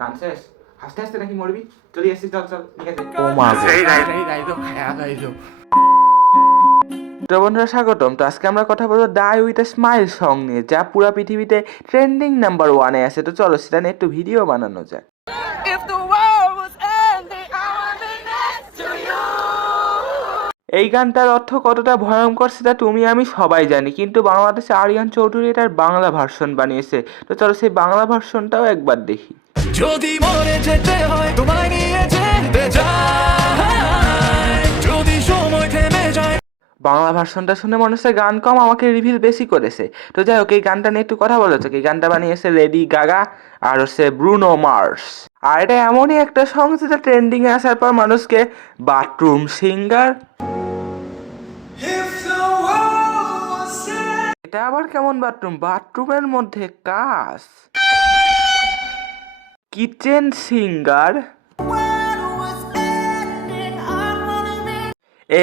গান শেষ, হাসতে হাসতে নাকি মরবি? চলি আসছি, চল চল, ঠিক আছে। ও মা গো। তো বন্ধুরা স্বাগতম। তো আজকে আমরা কথা বলবো die with a smile song নিয়ে, যা পুরা পৃথিবীতে ট্রেন্ডিং নাম্বার 1-এ আছে। তো চলো সেটা নিয়ে একটু ভিডিও বানানো যাক। এই গানটার অর্থ কতটা ভয়ঙ্কর সেটা তুমি আমি সবাই জানি, কিন্তু বাংলাদেশে আরিয়ান চৌধুরী এটার বাংলা ভার্সন বানিয়েছে। তো চলো সেই বাংলা ভার্সনটাও একবার দেখি। যদি মরে যেতে হয় তোমায় নিয়ে যেতে চাই, যদি সময় থেমে যায়। বাংলা ভার্সনটা শুনে মনে হচ্ছে গান কম, আমাকে রিভিল বেশি করেছে। তো যাই হোক, এই গানটা নিয়ে একটু কথা বলা যাক। এই গানটা বানিয়েছে লেডি গাগা আর হচ্ছে ব্রুনো মার্স। আর এটা এমনই একটা সং যেটা ট্রেন্ডিং এ আসার পর মানুষকে বাথরুম সিঙ্গার, এটা আবার কেমন বাথরুম, বাথরুমের মধ্যে কাজ, কিচেন সিঙ্গার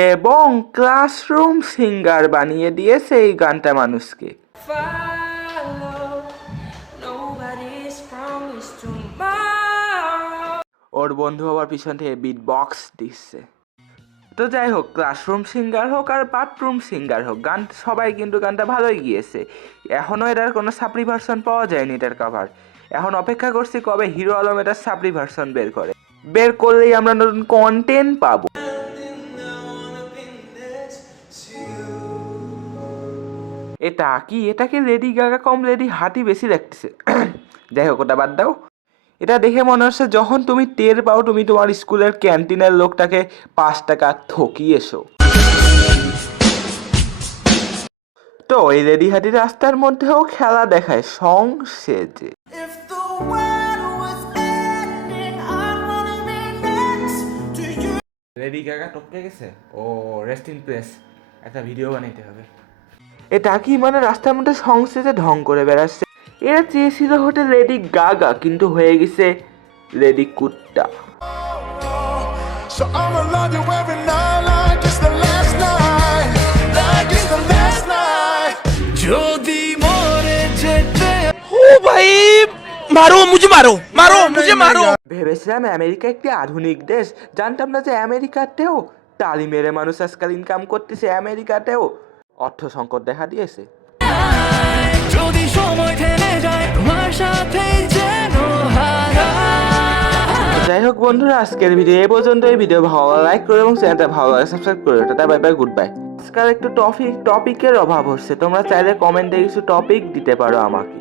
এবং ক্লাসরুম সিঙ্গার বানিয়ে দিয়েছে এই গানটা মানুষকে। ওর বন্ধু আবার পিছন থেকে বিট বক্স দিচ্ছে। তো যাই হোক, ক্লাসরুম সিঙ্গার হোক আর বাথরুম সিঙ্গার হোক, গান সবাই কিন্তু গানটা ভালোই গিয়েছে। এখনও এটার কোনো সাপ্রি ভার্সন পাওয়া যায়নি এটার কভার। এখন অপেক্ষা করছি কবে হিরো আলম এটার সাপ্রি ভার্সন বের করে। বের করলেই আমরা নতুন কন্টেন্ট পাবো। এটা কি লেডি গাগা কম লেডি হাঁটি বেশি লাগতেছে। যাই হোক, ওটা বাদ দাও। এটা দেখে মনে হচ্ছে যখন তুমি টের পাও তুমি তোমার স্কুলের ক্যান্টিনের লোকটাকে 5 টাকা ঠকিয়েছো। তো এই রেডি হাঁটি রাস্তার মধ্যেও খেলা দেখায় সং সেজে। লেডি গাগা টপকে গেছে, ও রেস্ট ইন প্লেস, একটা ভিডিও বানাইতে হবে। এটা কি মানে রাস্তার মধ্যে সং সেজে ঢং করে বেড়াচ্ছে। এরা চেয়েছিল হতে লেডি গাগা, কিন্তু হয়ে গেছে লেডি কুত্তা। So I'ma love you every night like it's the last night, like it's the last night. যদি মরে যেতে ও ভাই মারো মুঝে মারো মারো মুঝে মারো। ভেবেছিলাম আমেরিকা একটি আধুনিক দেশ, জানতাম না যে আমেরিকাতেও তালি মেরে মানুষ আজকাল ইনকাম করতেছে। আমেরিকাতেও অর্থ সংকট দেখা দিয়েছে। যদি সময় থেমে যায় তোমার সাথে যেন হারাই। যাই হোক বন্ধুরা, আজকের ভিডিও এই পর্যন্ত। এই ভিডিও ভালো লাইক করো এবং চ্যানেলটা ভালো লাগে সাবস্ক্রাইব করো। Tata bye bye, good bye. আজকাল একটু টপিকের অভাব হচ্ছে, তোমরা চাইলে কমেন্টে কিছু টপিক দিতে পারো আমাকে।